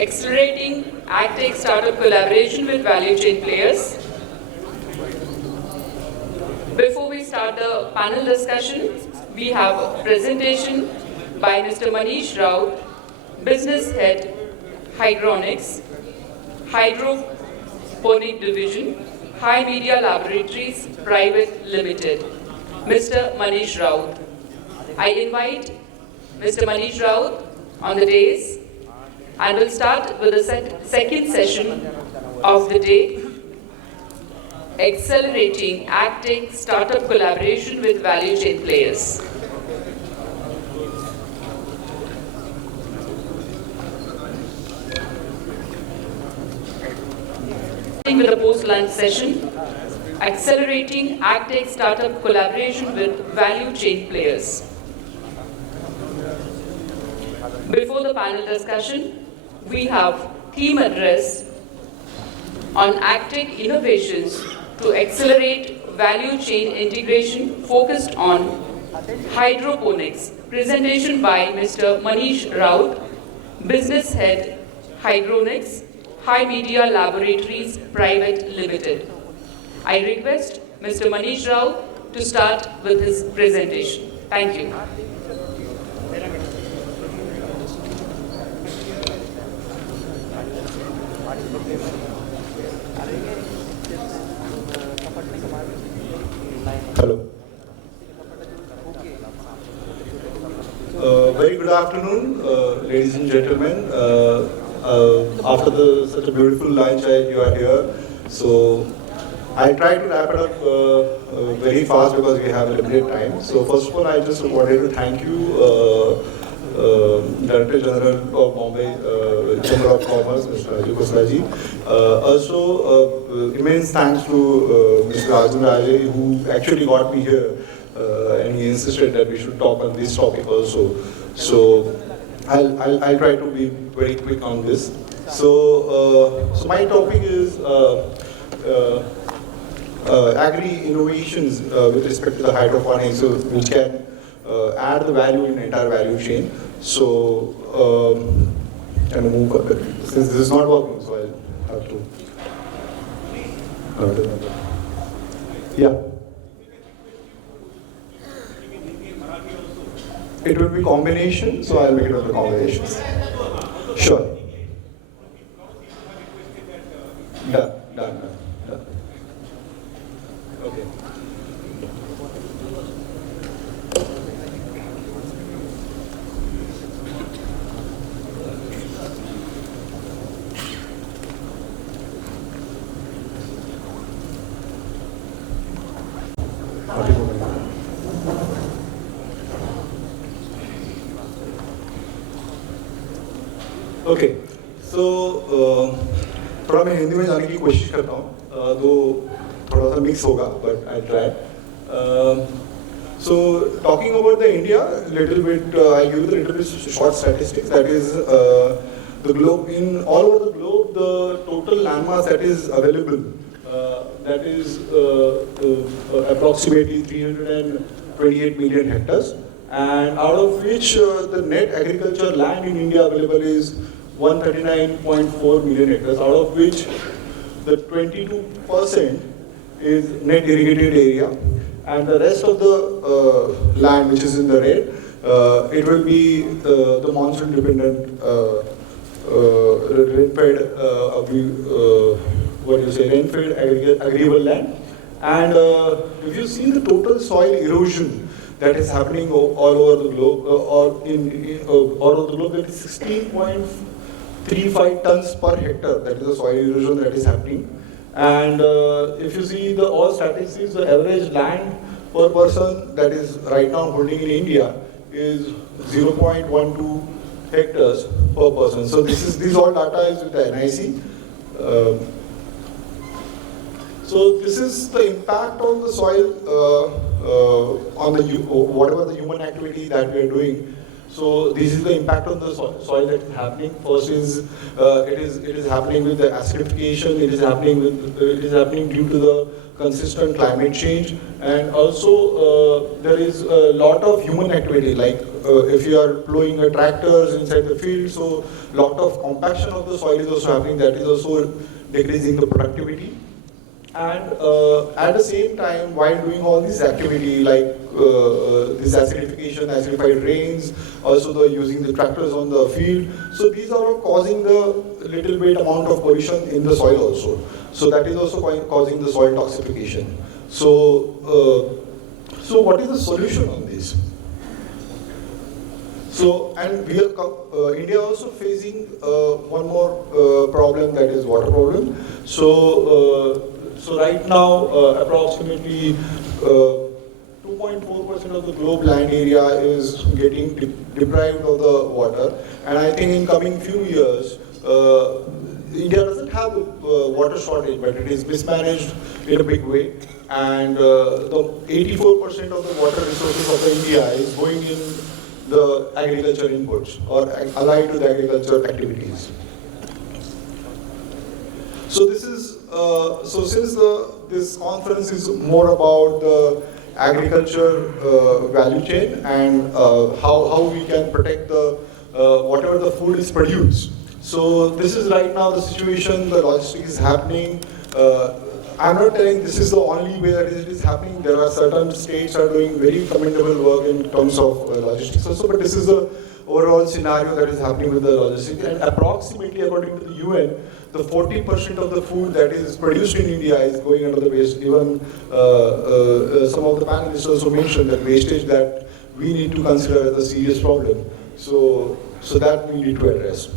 accelerating AgTech startup collaboration with value chain players. Before we start the panel discussion, we have a presentation by Mr. Manish Raut, Business Head, Higronics, Hydroponic Division, HiMedia Laboratories Private Limited. Mr. Manish Raut. I invite Mr. Manish Raut on the dais and we'll start with the second session of the day, accelerating AgTech startup collaboration with value chain players. With the post-lunch session, accelerating AgTech startup collaboration with value chain players. Before the panel discussion, we have theme address on AgTech innovations to accelerate value chain integration focused on hydroponics. Presentation by Mr. Manish Raut, Business Head, Higronics, HiMedia Laboratories Private Limited. I request Mr. Manish Raut to start with his presentation. Thank you. Hello. Very good afternoon, ladies and gentlemen. After such a beautiful lunch, you are here. So I'll try to wrap it up very fast because we have a limited time. So first of all, I just wanted to thank you, Director General of Bombay Chamber of Commerce, Mr. Raju Koslaji. Also, immense thanks to Mr. Arjun Raje, who actually got me here, and he insisted that we should talk on this topic also. So I'll try to be very quick on this. So my topic is agri innovations with respect to the hydroponics, which can add the value in the entire value chain. So, and move since this is not working, so I'll have to. Yeah. It will be combination, so I'll make it up the combinations. Sure. Done. Okay. Okay, so थोड़ा मैं हिंदी में जाने की कोशिश करता हूँ, तो थोड़ा सा मिक्स होगा, but I'll try. So talking about the India, little bit, I'll give you the little bit short statistics. That is, the globe, in all over the globe, the total landmass that is available, that is approximately 328 million hectares, and out of which the net agriculture land in India available is 139.4 million hectares, out of which the 22% is net irrigated area, and the rest of the land which is in the red, it will be the monsoon dependent rain-fed rain-fed agricultural land. And if you see the total soil erosion that is happening all over the globe, all over the globe, that is 16.35 tons per hectare. That is the soil erosion that is happening. And if you see the all statistics, the average land per person that is right now holding in India is 0.12 hectares per person. So this all data is with the NIC. So this is the impact on the soil, on the whatever the human activity that we are doing. So this is the impact on the soil that is happening. First is it is happening with the acidification. It is happening due to the consistent climate change, and also there is a lot of human activity, like if you are blowing tractors inside the field, so lot of compaction of the soil is also happening, that is also decreasing the productivity. And at the same time, while doing all this activity, like this acidification, acidified rains, also the using the tractors on the field, so these are all causing the little bit amount of pollution in the soil also. So that is also causing the soil toxification. So, so what is the solution on this? So, and we are, India also facing one more problem, that is water problem. So, so right now, approximately 2.4% of the globe land area is getting deprived of the water, and I think in coming few years, India doesn't have a water shortage, but it is mismanaged in a big way, and the 84% of the water resources of India is going in the agriculture inputs or allied to the agriculture activities. So this is so since this conference is more about the agriculture value chain and how we can protect the whatever the food is produced. So this is right now the situation, the logistics is happening. I'm not telling this is the only way that it is happening. There are certain states are doing very commendable work in terms of logistics also, but this is the overall scenario that is happening with the logistics. And approximately, according to the UN, the 40% of the food that is produced in India is going under the waste. Even some of the panelists also mentioned that wastage that we need to consider as a serious problem. So that we need to address.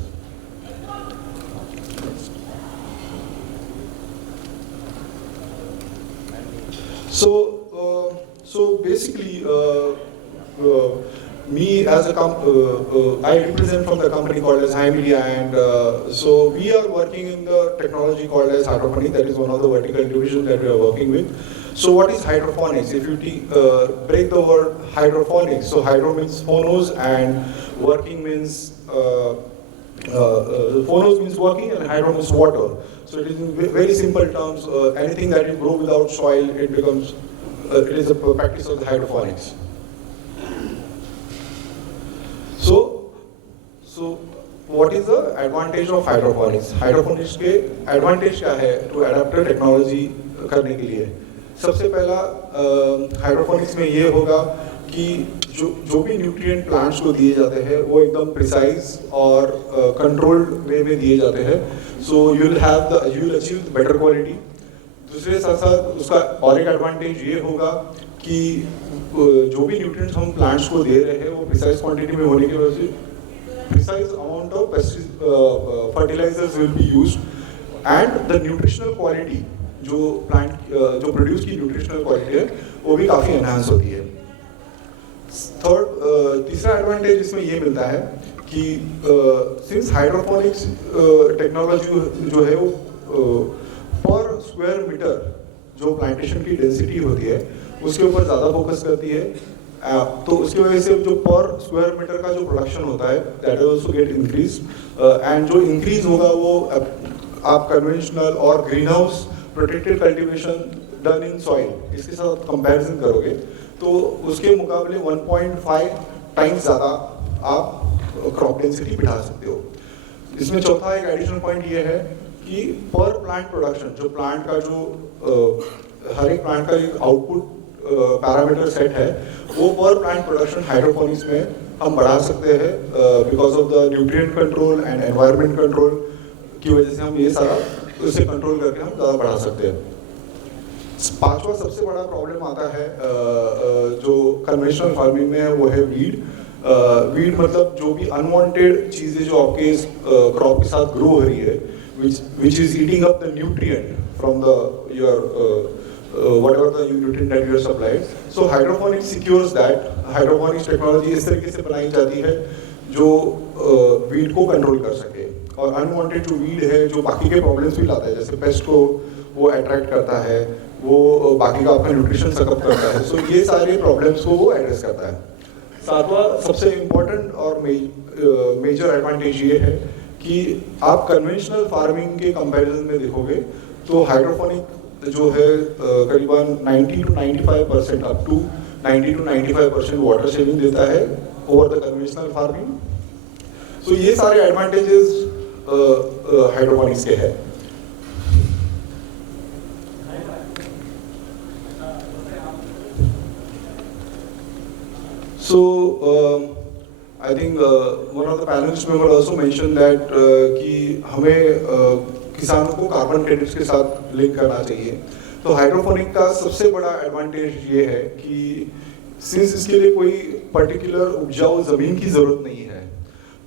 So basically, me as a I represent from the company called as HiMedia, and so we are working in the technology called as Hydroponics. That is one of the vertical divisions that we are working with. So what is hydroponics? If you break the word hydroponics, so hydro means phonos and working means phonos means working and hydro means water. So it is in very simple terms, anything that you grow without soil, it becomes it is a practice of the hydroponics. So what is the advantage of hydroponics? Hydroponics के advantage क्या है to adapt technology करने के लिए? सबसे पहला hydroponics में ये होगा कि जो भी न्यूट्रिएंट प्लांट्स को दिए जाते हैं वो एकदम प्रिसाइज और कंट्रोल्ड वे में दिए जाते हैं. So you will achieve better quality. दूसरे साथ साथ उसका और एक एडवांटेज ये होगा कि जो भी न्यूट्रिएंट्स हम प्लांट्स को दे रहे हैं वो प्रिसाइज क्वांटिटी में होने की वजह से precise amount of fertilizers will be used, and the nutritional quality जो प्लांट जो प्रोड्यूस की न्यूट्रिशनल क्वालिटी है वो भी काफ़ी एनहांस होती है. तीसरा एडवांटेज इसमें ये मिलता है कि सिंस हाइड्रोपोनिक्स टेक्नोलॉजी जो है वो पर स्क्वायर मीटर जो प्लांटेशन की डेंसिटी होती है उसके ऊपर ज़्यादा फोकस करती है. तो उसकी वजह से जो पर स्क्वायर मीटर का जो प्रोडक्शन होता है that is also get increase, and जो इंक्रीज होगा वो आप कन्वेंशनल और green house protected cultivation done in soil इसके साथ कंपैरिजन करोगे तो उसके मुकाबले 1.5 टाइम्स ज़्यादा आप क्रॉप डेंसिटी बढ़ा सकते हो. इसमें चौथा एक एडिशनल पॉइंट ये है कि पर प्लांट प्रोडक्शन जो प्लांट का जो हर एक प्लांट का एक आउटपुट पैरामीटर सेट है वो पर प्लांट प्रोडक्शन हाइड्रोपोनिक्स में हम बढ़ा सकते हैं because of the nutrient control and environment control की वजह से हम ये सारा उसे कंट्रोल करके हम ज़्यादा बढ़ा सकते हैं. पांचवा सबसे बड़ा प्रॉब्लम आता है जो कन्वेंशनल फार्मिंग में है वो है वीड. वीड मतलब जो भी अनवांटेड चीज़ें जो आपके क्रॉप के साथ ग्रो हो रही है which is eating up the nutrient from the your whatever the nutrient that you are supplied. So hydroponics secures that. Hydroponics technology इस तरीके से बनाई जाती है जो वीड को कंट्रोल कर सके, और अनवांटेड जो वीड है जो बाकी के प्रॉब्लम्स भी लाता है जैसे पेस्ट को वो अट्रैक्ट करता है, वो बाकी का आपका न्यूट्रिशन सकअप करता है. सो ये सारे प्रॉब्लम्स को वो एड्रेस करता है. सातवां सबसे इम्पोर्टेंट और मेजर एडवांटेज ये है कि आप कन्वेंशनल फार्मिंग के कंपैरिजन में देखोगे तो हाइड्रोपोनिक जो है करीबन 90 to 95% up to 90 to 95% water saving देता है over the conventional farming. So ये सारे एडवांटेजेस हाइड्रोपोनिक्स के हैं। So I think one of the panelists member also mentioned that कि हमें किसानों को कार्बन क्रेडिट्स के साथ लिंक करना चाहिए। तो हाइड्रोपोनिक का सबसे बड़ा एडवांटेज ये है कि सिंस इसके लिए कोई पर्टिकुलर उपजाऊ ज़मीन की ज़रूरत नहीं है,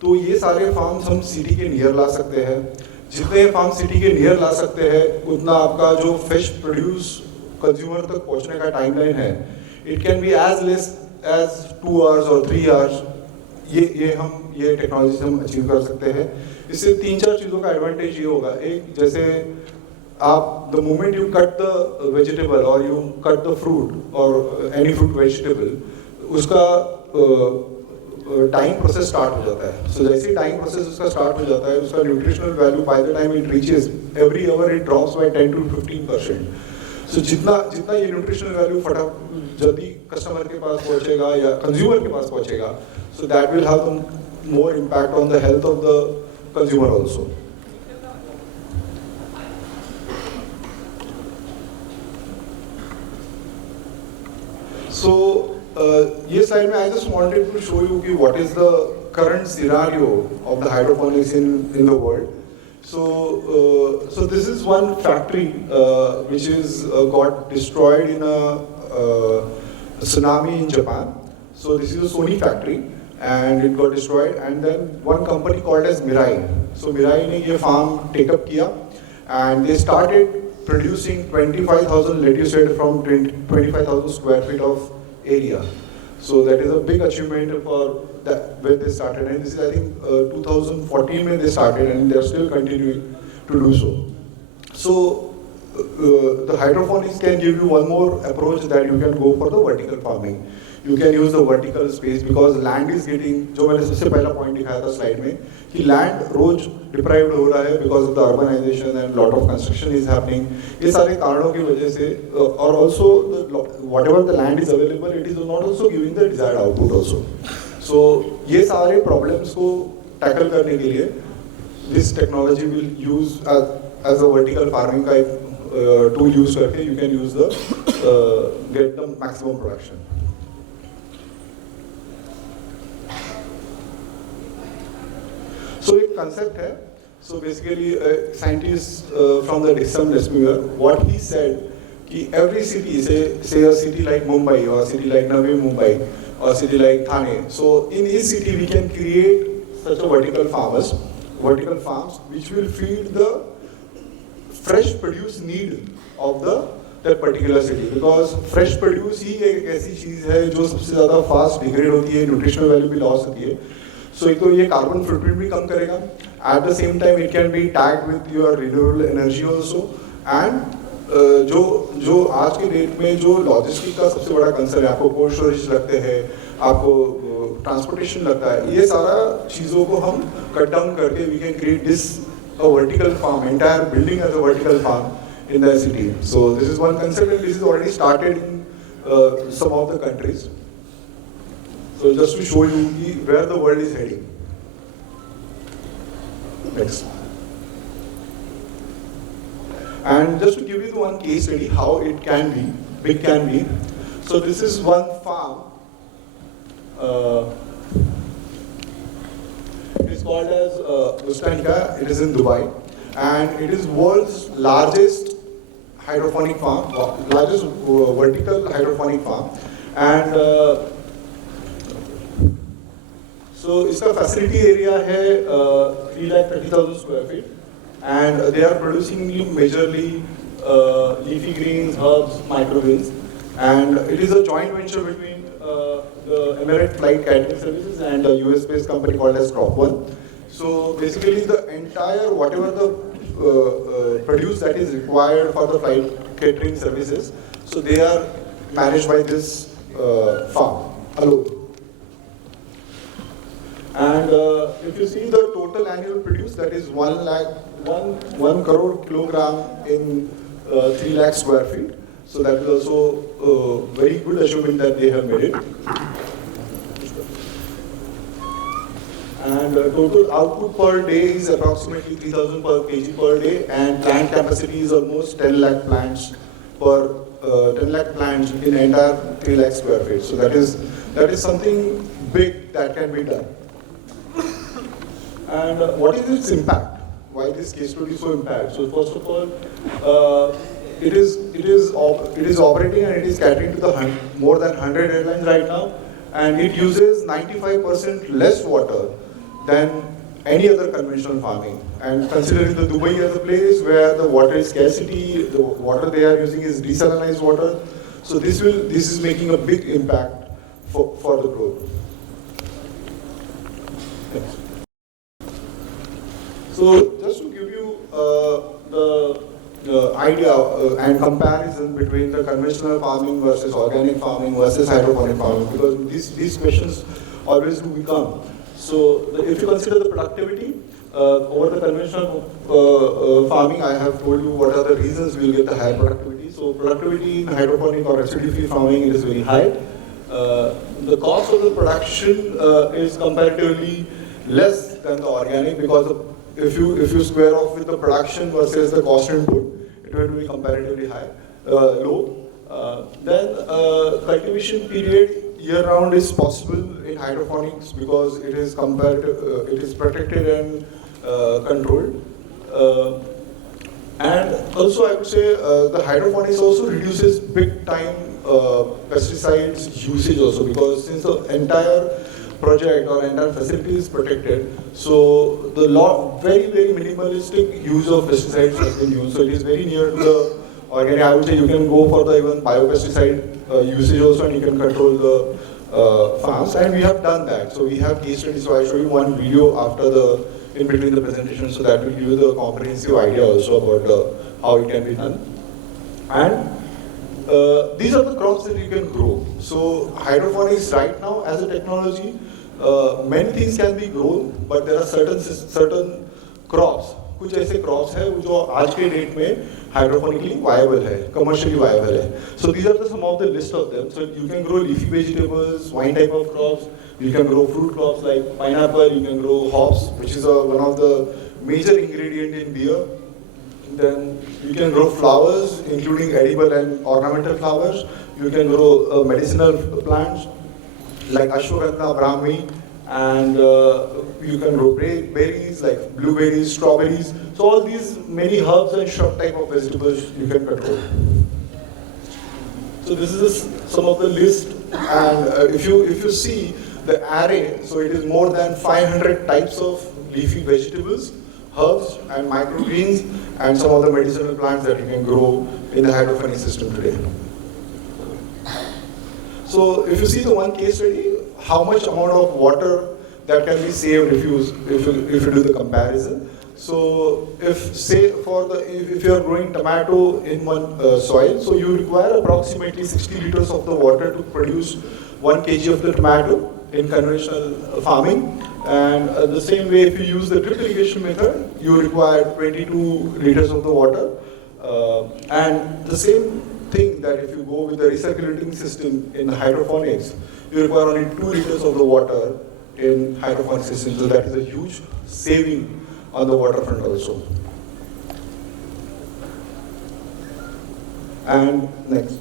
तो ये सारे फार्म्स हम सिटी के नियर ला सकते हैं। जितने फार्म सिटी के नियर ला सकते हैं उतना आपका जो फ्रेश प्रोड्यूस कंज्यूमर तक पहुंचने का टाइमलाइन है, it can be as less as 2 hours और 3 hours। ये टेक्नोलॉजी से हम अचीव कर सकते हैं। इससे 3-4 चीज़ों का एडवांटेज ये होगा। एक, जैसे आप the moment you cut the vegetable और यू कट द फ्रूट और एनी फ्रूट वेजिटेबल, उसका टाइम प्रोसेस स्टार्ट हो जाता है। सो जैसे ही टाइम प्रोसेस उसका स्टार्ट हो जाता है, उसका nutritional value by the time it reaches every hour it drops by 10 to 15%। So जितना ये न्यूट्रिशनल वैल्यू जल्दी कस्टमर के पास पहुंचेगा या कंज्यूमर के पास पहुंचेगा, so that will have more impact on the health of the consumer also. So ये स्लाइड में I just wanted to show you कि what is the current scenario of the hydroponics in the world. So this is one factory which is got destroyed in a tsunami in Japan. So this is a Sony factory and it got destroyed, and then one company called as Mirai. So Mirai ने ये farm take up किया and they started producing 25,000 lettuce bed from 25,000 square feet of area. So that is a big achievement for that when they started, and this is I think 2014 when they started, and they are still continuing to do so. So the hydroponics can give you one more approach that you can go for the vertical farming. You can use the vertical space because land is getting, जो मैंने सबसे पहला point दिखाया था slide में, कि land रोज deprived हो रहा है because of the urbanization and lot of construction is happening. ये सारे कारणों की वजह से और also whatever the land is available, it is not also giving the desired output also. So ये सारे problems को tackle करने के लिए this technology will use as a vertical farming का एक tool use करके you can use the get the maximum production. So एक concept है. So basically scientist from the Dixon Nesmuer, what he said कि every city, say a city like Mumbai or a city like Navi Mumbai or a city like Thane. So in each city we can create such a vertical farms which will feed the fresh produce need of that particular city, because fresh produce ही एक ऐसी चीज़ है जो सबसे ज़्यादा fast degrade होती है, nutritional value भी loss होती है. So एक तो ये carbon footprint भी कम करेगा. At the same time it can be tagged with your renewable energy also. And जो आज के डेट में जो लॉजिस्टिक का सबसे बड़ा कंसर्न है, आपको कोल्ड स्टोरेज लगते हैं, आपको ट्रांसपोर्टेशन लगता है, ये सारा चीज़ों को हम कट डाउन करके we can create this a vertical farm, entire building as a vertical farm in the city. So this is one concept and this is already started in some of the countries. So just to show you where the world is heading. Next. And just to give you the one case study how it can be, big can be. So this is one farm. It is called as Bustanika. It is in Dubai, and it is world's largest hydroponic farm, largest vertical hydroponic farm, and so इसका facility area है 330,000 square feet, and they are producing majorly leafy greens, herbs, microgreens, and it is a joint venture between the Emirates Flight Catering Services and a US-based company called as Crop One. So basically the entire whatever the produce that is required for the flight catering services, so they are managed by this farm alone. And if you see the total annual produce, that is 1 crore kilogram in 3 lakh square feet. So that is also a very good achievement that they have made it. And total output per day is approximately 3,000 per kg per day, and plant capacity is almost 10 lakh plants per 10 lakh plants in entire 3 lakh square feet. So that is something big that can be done. And what is its impact? Why this case study is so impact? So first of all, it is operating and it is catering to the more than 100 airlines right now, and it uses 95% less water than any other conventional farming. And considering the Dubai as a place where the water is scarcity, the water they are using is desalinized water. So this is making a big impact for the growth. Next. So just to give you the idea and comparison between the conventional farming versus organic farming versus hydroponic farming, because these questions always do become. So if you consider the productivity over the conventional farming, I have told you what are the reasons we'll get the high productivity. So productivity in hydroponic or acidity farming is very high. The cost of the production is comparatively less than the organic, because if you square off with the production versus the cost input, it will be comparatively low. Then cultivation period year-round is possible in hydroponics because it is protected and controlled. And also I would say the hydroponics also reduces big time pesticides usage also, because since the entire project or entire facility is protected, so the very minimalistic use of pesticides has been used. So it is very near to the organic. I would say you can go for the even biopesticide usage also, and you can control the farms, and we have done that. So we have case studies. So I show you one video after in between the presentation, so that will give you the comprehensive idea also about how it can be done. And these are the crops that you can grow. So hydroponics right now as a technology, many things can be grown, but there are certain crops. कुछ ऐसे crops हैं जो आज के date में hydroponically viable है, commercially viable है. So these are the some of the list of them. So you can grow leafy vegetables, wine type of crops. You can grow fruit crops like pineapple. You can grow hops, which is one of the major ingredient in beer. Then you can grow flowers, including edible and ornamental flowers. You can grow medicinal plants like ashwagandha, brahmi, and you can grow berries like blueberries, strawberries. So all these many herbs and shrub type of vegetables you can control. So this is some of the list, and if you see the array, so it is more than 500 types of leafy vegetables, herbs and microgreens, and some of the medicinal plants that you can grow in the hydroponic system today. So if you see the one case study, how much amount of water that can be saved if you do the comparison. So if you are growing tomato in one soil, so you require approximately 60 liters of the water to produce 1 kg of the tomato in conventional farming. And the same way, if you use the drip irrigation method, you require 22 liters of the water. And the same thing that if you go with the recirculating system in hydroponics, you require only 2 liters of the water in hydroponic system. So that is a huge saving on the water front also. And next.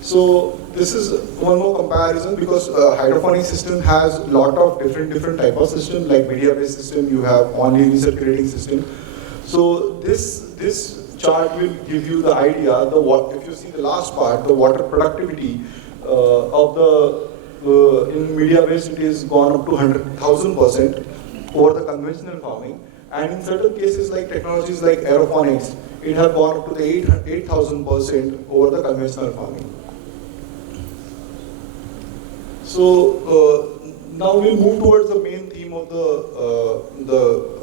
So this is one more comparison, because hydroponic system has a lot of different type of system, like media-based system, you have only recirculating system. So this chart will give you the idea, if you see the last part, the water productivity of in media-based, it is gone up to 100,000% over the conventional farming. And in certain cases like technologies like aeroponics, it has gone up to the 8,000% over the conventional farming. So now we'll move towards the main theme of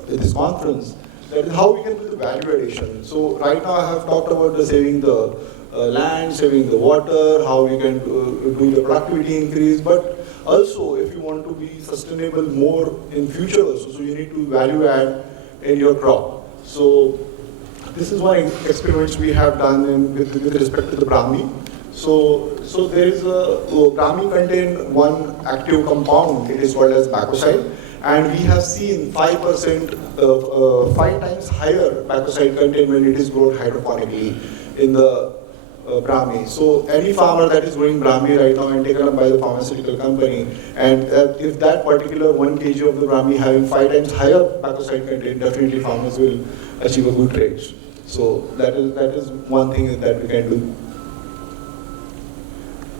this conference, that is how we can do the value addition. So right now I have talked about the saving the land, saving the water, how we can do the productivity increase, but also if you want to be sustainable more in future also, so you need to value add in your crop. So this is one experiment we have done with respect to the Brahmi. So there is Brahmi contain one active compound, it is called as bacoside, and we have seen 5%, 5 times higher bacoside content when it is grown hydroponically in the Brahmi. So any farmer that is growing Brahmi right now and taken up by the pharmaceutical company, and if that particular 1 kg of the Brahmi having 5 times higher bacoside content, definitely farmers will achieve a good rate. So that is one thing that we can do.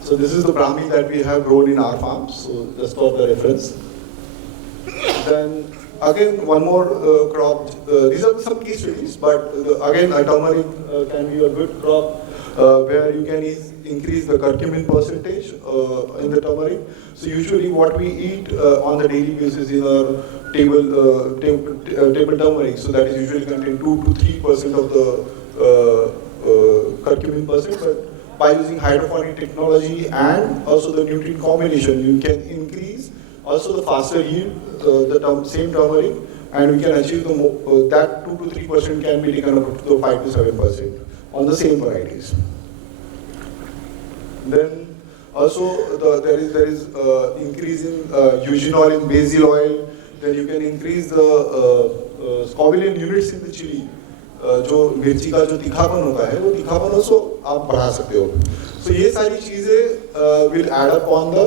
So this is the Brahmi that we have grown in our farm, so just for the reference. Then again, one more crop. These are some case studies, but again, turmeric can be a good crop where you can increase the curcumin percentage in the turmeric. So usually what we eat on the daily basis in our table turmeric, so that is usually contain 2 to 3% of the curcumin percent, but by using hydroponic technology and also the nutrient combination, you can increase also the faster yield, the same turmeric, and we can achieve that 2 to 3% can be taken up to 5 to 7% on the same varieties. Then also there is increase in eugenol in basil oil. Then you can increase the scovillian units in the chili. जो मिर्ची का जो तीखापन होता है वो तीखापन उसको आप बढ़ा सकते हो. So ये सारी चीजें will add up on the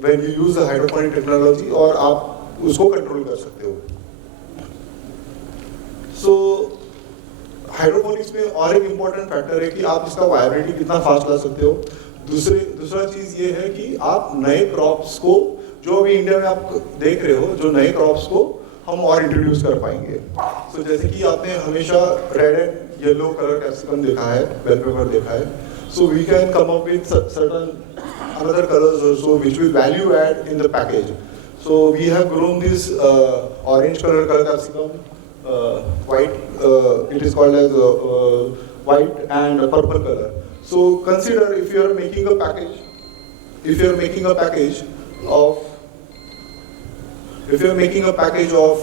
when you use the hydroponic technology और आप उसको कंट्रोल कर सकते हो. So हाइड्रोपोनिक्स में और एक इम्पोर्टेंट फैक्टर है कि आप इसका वायबिलिटी कितना फास्ट ला सकते हो. दूसरा चीज ये है कि आप नए क्रॉप्स को जो अभी इंडिया में आप देख रहे हो, जो नए क्रॉप्स को हम और इंट्रोड्यूस कर पाएंगे. So जैसे कि आपने हमेशा red and yellow colour capsicum देखा है, बेल पेपर देखा है. So we can come up with certain another colors also which will value add in the package. So we have grown this orange color capsicum, white, it is called as white and purple color. So consider if you are making a package, if you are making a package of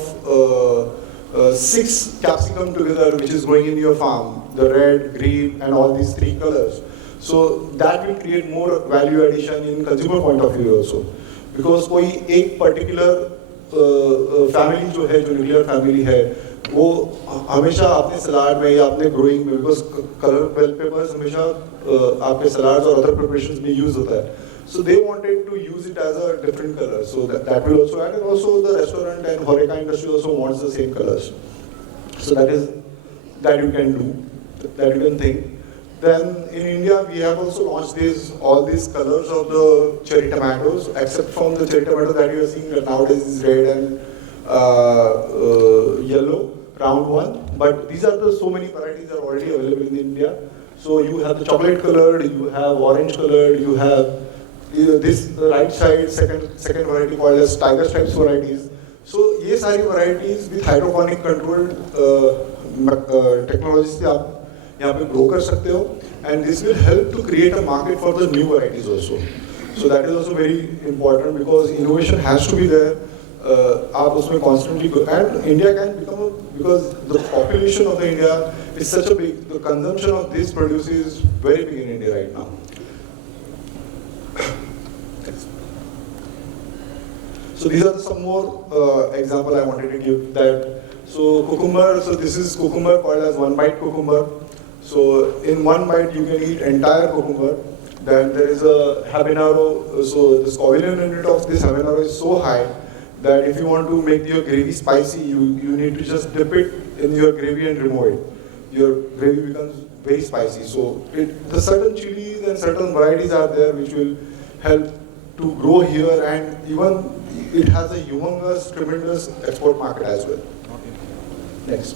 6 capsicum together which is growing in your farm, the red, green and all these 3 colors. So that will create more value addition in consumer point of view also. Because कोई एक particular family जो है, जो nuclear family है, वो हमेशा आपने सलाद में या आपने growing में, because color bell peppers हमेशा आपके salads और other preparations में use होता है. So they wanted to use it as a different color. So that will also add, and also the restaurant and horeca industry also wants the same colors. So that you can do, that you can think. Then in India we have also launched all these colors of the cherry tomatoes, except from the cherry tomato that you are seeing that nowadays is red and yellow, round one. But these are so many varieties are already available in India. So you have the chocolate colored, you have orange colored, you have this right side second variety called as tiger stripes varieties. So ये सारी varieties with hydroponic controlled technology से आप यहाँ पे grow कर सकते हो, and this will help to create a market for the new varieties also. So that is also very important because innovation has to be there. आप उसमें constantly go, and India can become because the population of the India is such a big, the consumption of this produce is very big in India right now. So these are some more example I wanted to give that. So cucumber, so this is cucumber called as one bite cucumber. So in one bite you can eat entire cucumber. Then there is a habanero, so the scovillian unit of this habanero is so high that if you want to make your gravy spicy, you need to just dip it in your gravy and remove it. Your gravy becomes very spicy. So the certain chilies and certain varieties are there which will help to grow here, and even it has a humongous, tremendous export market as well. Okay. Next.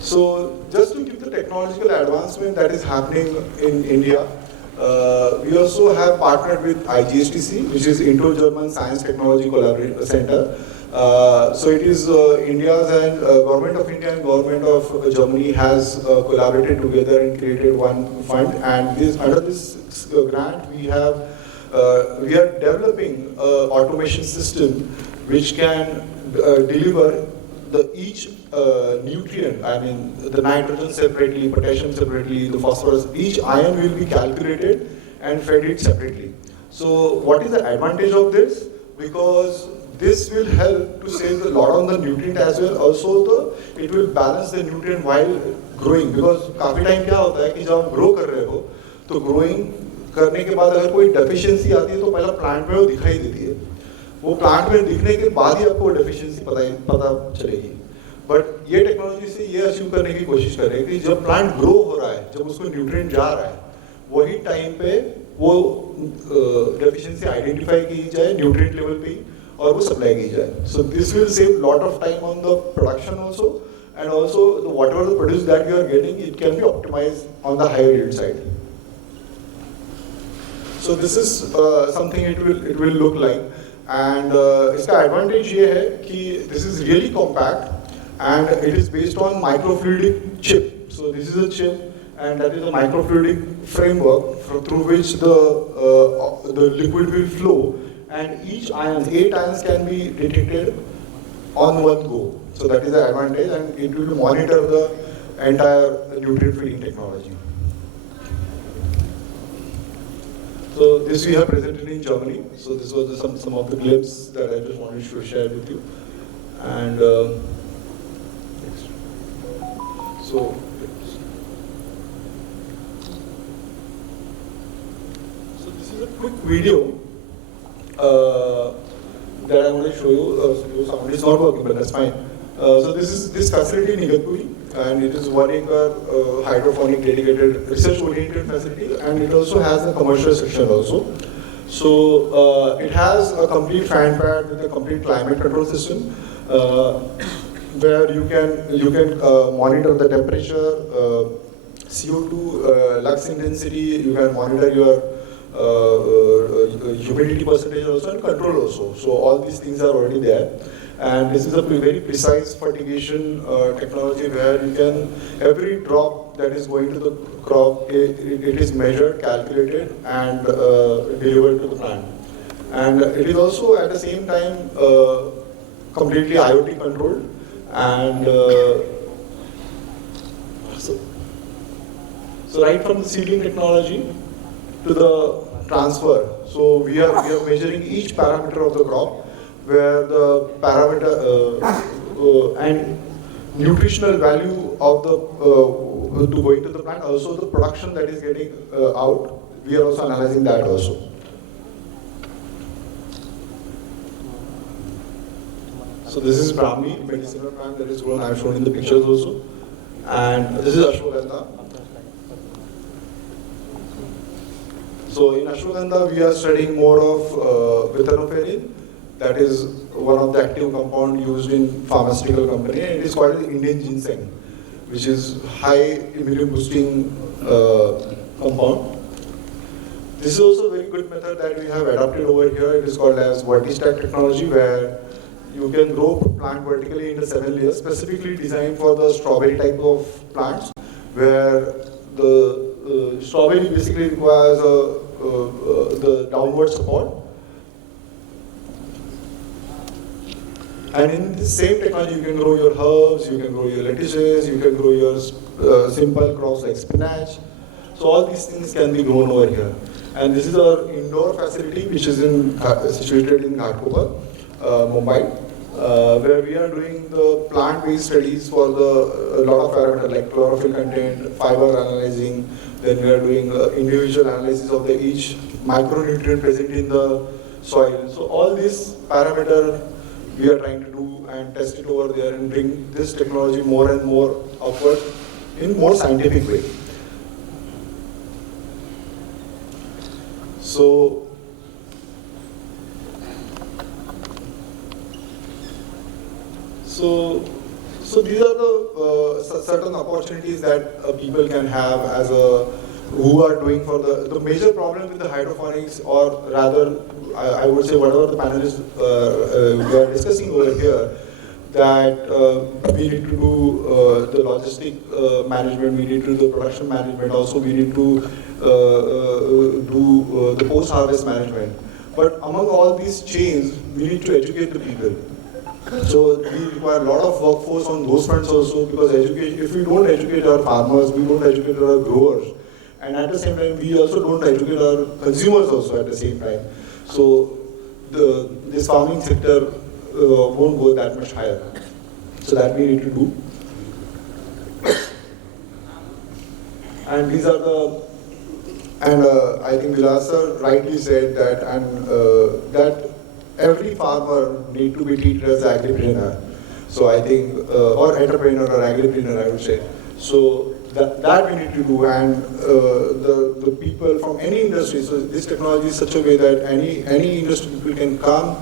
So just to give the technological advancement that is happening in India, we also have partnered with IGSTC, which is Indo-German Science Technology Collaboration Center. So it is India's and Government of India and Government of Germany has collaborated together and created one fund. And under this grant, we are developing an automation system which can deliver the each nutrient, I mean the nitrogen separately, potassium separately, the phosphorus, each ion will be calculated and fed it separately. So what is the advantage of this? Because this will help to save a lot on the nutrient as well. Also, it will balance the nutrient while growing. Because काफी time क्या होता है कि जब आप grow कर रहे हो, तो ग्रोइंग करने के बाद अगर कोई डेफिशिएंसी आती है तो पहला प्लांट में वो दिखाई देती है. वो प्लांट में दिखने के बाद ही आपको डेफिशिएंसी पता चलेगी. बट ये टेक्नोलॉजी से ये अचीव करने की कोशिश कर रहे हैं कि जब प्लांट ग्रो हो रहा है, जब उसको न्यूट्रिएंट जा रहा है, वही टाइम पे वो डेफिशिएंसी आइडेंटिफाई की जाए न्यूट्रिएंट लेवल पे ही और वो सप्लाई की जाए. So this will save lot of time on the production also, and also whatever the produce that you are getting, it can be optimized on the higher yield side. So this is something it will look like, and इसका advantage ये है कि this is really compact and it is based on microfluidic chip. So this is a chip and that is a microfluidic framework through which the liquid will flow, and each ions, 8 ions can be detected on one go. So that is the advantage, and it will monitor the entire nutrient feeding technology. So this we have presented in Germany. So this was some of the glimpse that I just wanted to share with you. And so this is a quick video that I want to show you. Your sound is not working, but that's fine. So this facility in Igatpuri, and it is one acre hydroponic dedicated research-oriented facility, and it also has a commercial section also. So it has a complete fan pad with a complete climate control system, where you can monitor the temperature, CO2, lux intensity. You can monitor your humidity percentage also and control also. So all these things are already there. And this is a very precise fertigation technology where you can, every drop that is going to the crop, it is measured, calculated, and delivered to the plant. And it is also at the same time completely IoT controlled. And so right from the seedling technology to the transfer. So we are measuring each parameter of the crop, where the parameter and nutritional value of the to going to the plant, also the production that is getting out, we are also analyzing that also. So this is Brahmi, medicinal plant that is grown. I have shown in the pictures also, and this is Ashwagandha. So in Ashwagandha, we are studying more of vitanoferin. That is one of the active compound used in pharmaceutical company, and it is called the Indian ginseng, which is high immune boosting compound. This is also a very good method that we have adopted over here. It is called as vertistack technology, where you can grow plant vertically into 7 layers, specifically designed for the strawberry type of plants, where the strawberry basically requires the downward support. And in the same technology, you can grow your herbs, you can grow your lettuces, you can grow your simple crops like spinach. So all these things can be grown over here. And this is our indoor facility, which is situated in Ghatkopar, Mumbai, where we are doing the plant-based studies for a lot of parameters like chlorophyll content, fiber analyzing. Then we are doing individual analysis of each micronutrient present in the soil. So all these parameters we are trying to do and test it over there and bring this technology more and more upward in more scientific way. So these are the certain opportunities that people can have as who are doing for the major problem with the hydroponics, or rather I would say whatever the panelists we are discussing over here, that we need to do the logistic management, we need to do the production management, also we need to do the post-harvest management. But among all these chains, we need to educate the people. So we require a lot of workforce on those fronts also, because education, if we don't educate our farmers, we don't educate our growers, and at the same time we also don't educate our consumers also at the same time. So this farming sector won't go that much higher. So that we need to do. And these are the, and I think Vilas sir rightly said that, and that every farmer need to be treated as agripreneur. So I think, or entrepreneur or agripreneur, I would say. So that we need to do, and the people from any industry. So this technology is such a way that any industry people can come.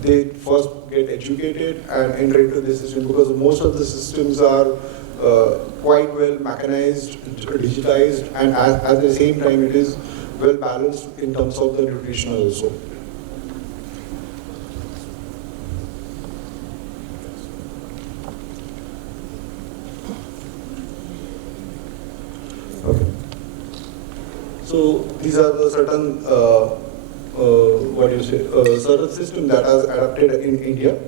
They first get educated and enter into the system, because most of the systems are quite well mechanized, digitized, and at the same time it is well balanced in terms of the nutrition also. Okay. So these are the certain certain system that has adapted in India.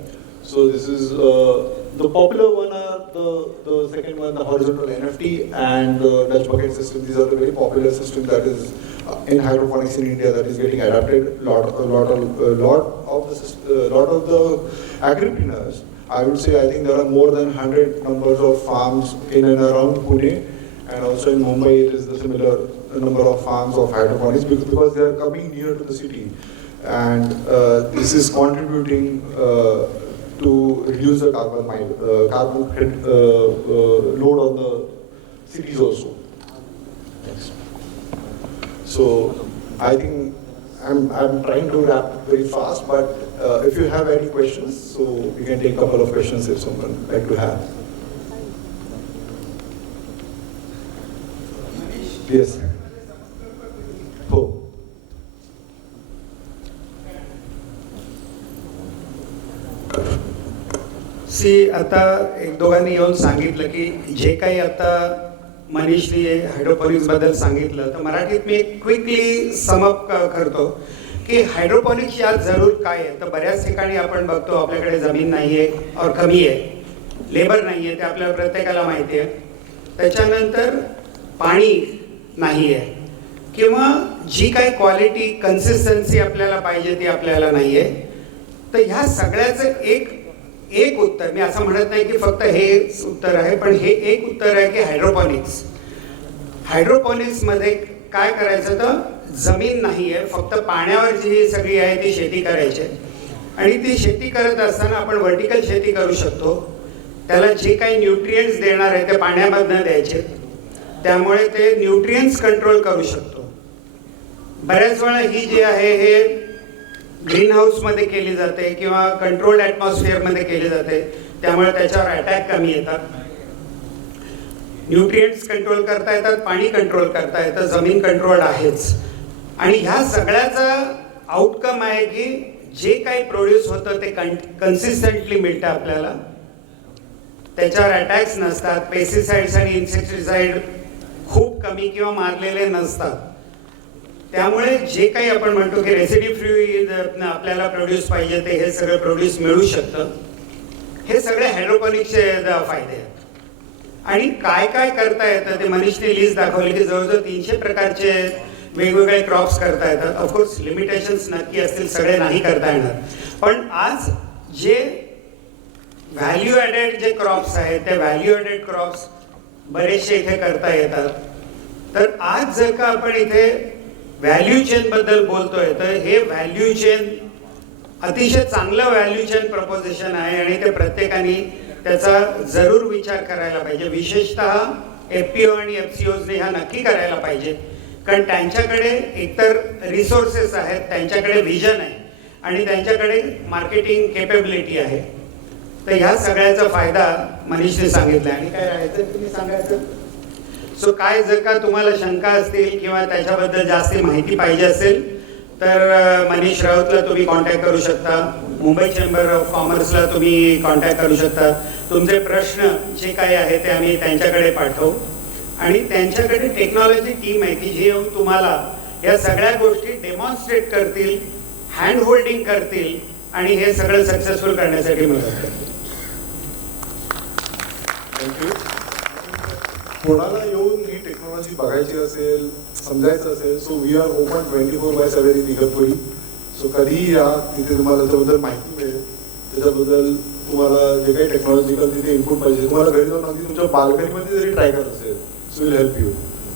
So this is the popular one are the second one, the horizontal NFT and the Dutch bucket system. These are the very popular system that is in hydroponics in India that is getting adapted. Lot of the agripreneurs. I would say, I think there are more than 100 numbers of farms in and around Pune, and also in Mumbai it is the similar number of farms of hydroponics, because they are coming near to the city, and this is contributing to reduce the carbon load on the cities also. Next. So I think I'm trying to wrap very fast, but if you have any questions, so we can take a couple of questions if someone would like to have. Yes. हो. आता एक दोघांनी येऊन सांगितलं की जे काही आता मनीषने hydroponics बद्दल सांगितलं, तर मराठीत मी एक क्विकली समअप करतो की हायड्रोपोनिक्स यात जरूर काय आहे. तर बऱ्याच ठिकाणी आपण बघतो आपल्याकडे जमीन नाही आहे और कमी आहे, लेबर नाही आहे, ते आपल्याला प्रत्येकाला माहिती आहे. त्याच्यानंतर पाणी नाही आहे, किंवा जी काही क्वालिटी कन्सिस्टन्सी आपल्याला पाहिजे ती आपल्याला नाही आहे. तर ह्या सगळ्याचं एक उत्तर, मी असं म्हणत नाही की फक्त हेच उत्तर आहे, पण हे एक उत्तर आहे की हायड्रोपोनिक्समध्ये काय करायचं, तर जमीन नाही आहे, फक्त पाण्यावर जी सगळी आहे ती शेती करायची. आणि ती शेती करत असताना आपण व्हर्टिकल शेती करू शकतो. त्याला जे काही न्यूट्रिएंट्स देणार आहे ते पाण्यामधनं द्यायचे, त्यामुळे ते न्यूट्रिएंट्स कंट्रोल करू शकतो. बऱ्याच वेळा ही जी आहे हे ग्रीन हाऊसमध्ये केली जाते किंवा कंट्रोल्ड ॲटमॉस्फिअरमध्ये केली जाते, त्यामुळे त्याच्यावर अटॅक कमी येतात. न्यूट्रिएंट्स कंट्रोल करता येतात, पाणी कंट्रोल करता येतं, जमीन कंट्रोल्ड आहेच. आणि ह्या सगळ्याचा आउटकम आहे की जे काही प्रोड्यूस होतं ते कन्सिस्टंटली मिळतं आपल्याला. त्याच्यावर अटॅक्स नसतात, पेस्टिसाइड्स आणि इन्सेक्टिसाइड खूप कमी किंवा मारलेले नसतात. त्यामुळे जे काही आपण म्हणतो की रेसिड्यू फ्री आपल्याला प्रोड्यूस पाहिजे ते हे सगळं प्रोड्यूस मिळू शकतं. हे सगळे हायड्रोपोनिक्सचे फायदे आहेत. आणि काय काय करता येतं ते मनीषने लिस्ट दाखवली की जवळजवळ 300 प्रकारचे वेगवेगळे क्रॉप्स करता येतात. ऑफकोर्स लिमिटेशन्स नक्की असतील, सगळे नाही करता येणार, पण आज जे व्हॅल्यू ॲडेड जे क्रॉप्स आहेत ते व्हॅल्यू ॲडेड क्रॉप्स बरेचसे इथे करता येतात. तर आज जर का आपण इथे व्हॅल्यू चेन बद्दल बोलतोय, तर हे व्हॅल्यू चेन अतिशय चांगलं व्हॅल्यू चेन प्रपोजिशन आहे आणि ते प्रत्येकाने त्याचा जरूर विचार करायला पाहिजे. विशेषतः FPO आणि FCOsने ह्या नक्की करायला पाहिजे, कारण त्यांच्याकडे एकतर रिसोर्सेस आहेत, त्यांच्याकडे विजन आहे आणि त्यांच्याकडे मार्केटिंग केपेबिलिटी आहे. तर ह्या सगळ्याचा फायदा मनीषने सांगितला. आणि काय राहायचं तुम्ही सांगायचं. सो काय जर का तुम्हाला शंका असतील किंवा त्याच्याबद्दल जास्त माहिती पाहिजे असेल तर मनीष राऊतला तुम्ही कॉन्टॅक्ट करू शकता. मुंबई चेंबर ऑफ कॉमर्सला तुम्ही कॉन्टॅक्ट करू शकता. तुमचे प्रश्न जे काही आहे ते आम्ही त्यांच्याकडे पाठवू. आणि त्यांच्याकडे टेक्नॉलॉजी टीम आहे की जी येऊन तुम्हाला या सगळ्या गोष्टी डेमॉन्स्ट्रेट करतील, हँड होल्डिंग करतील आणि हे सगळं सक्सेसफुल करण्यासाठी मदत करते. थँक्यू. कोणाला येऊन ही टेक्नॉलॉजी बघायची असेल, समजायचं असेल, सो वी आर ओपन 24/7 इन इगतपुरी. सो कधीही या, तिथे तुम्हाला त्याच्याबद्दल माहिती मिळेल, त्याच्याबद्दल तुम्हाला जे काही टेक्नॉलॉजिकल तिथे इनपुट पाहिजे, तुम्हाला घरी जाऊन अगदी तुमच्या बाल्कनीमध्ये जरी ट्राय करत असेल, so will help you.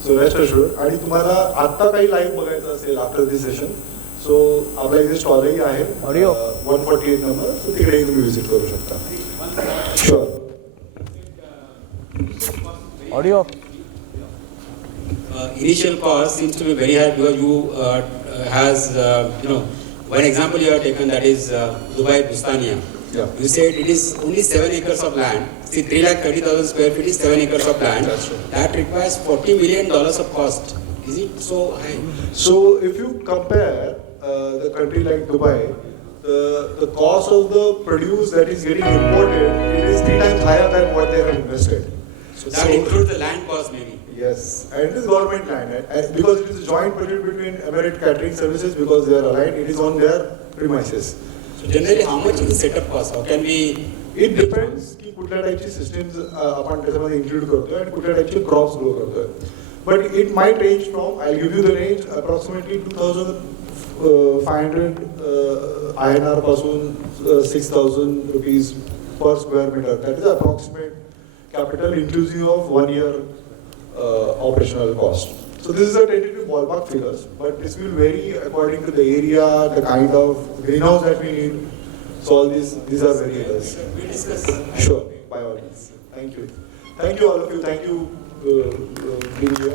So rest assured. आणि तुम्हाला आत्ता काही लाईव्ह बघायचं असेल आफ्टर दिस सेशन, सो आपल्या इथे स्टॉलही आहे 148 नंबर, सो तिकडेही तुम्ही व्हिजिट करू शकता. Sure. Audio. Initial cost seems to be very high because you has one example you have taken, that is Dubai Bustania. Yeah. You said it is only 7 acres of land. See, 330,000 square feet is 7 acres of land. That's true. That requires $40 million of cost. Is it so high? So if you compare the country like Dubai, the cost of the produce that is getting imported, it is 3 times higher than what they have invested. So that includes the land cost maybe. Yes, and it is government land, and because it is a joint project between Emirates Catering Services, because they are aligned, it is on their premises. So generally, how much is the setup cost? How can we? It depends की कुठल्या टाईपची systems आपण त्याच्यामध्ये include करतोय आणि कुठल्या टाईपचे crops grow करतोय. But it might range from, I give you the range, approximately 2,500 INR पासून 6,000 rupees per square meter. That is approximate capital inclusive of 1 year operational cost. So this is a tentative ballpark figures, but this will vary according to the area, the kind of greenhouse that we need. So all these are variables. We discuss. Sure, by all means. Thank you. Thank you all of you. Thank you being here.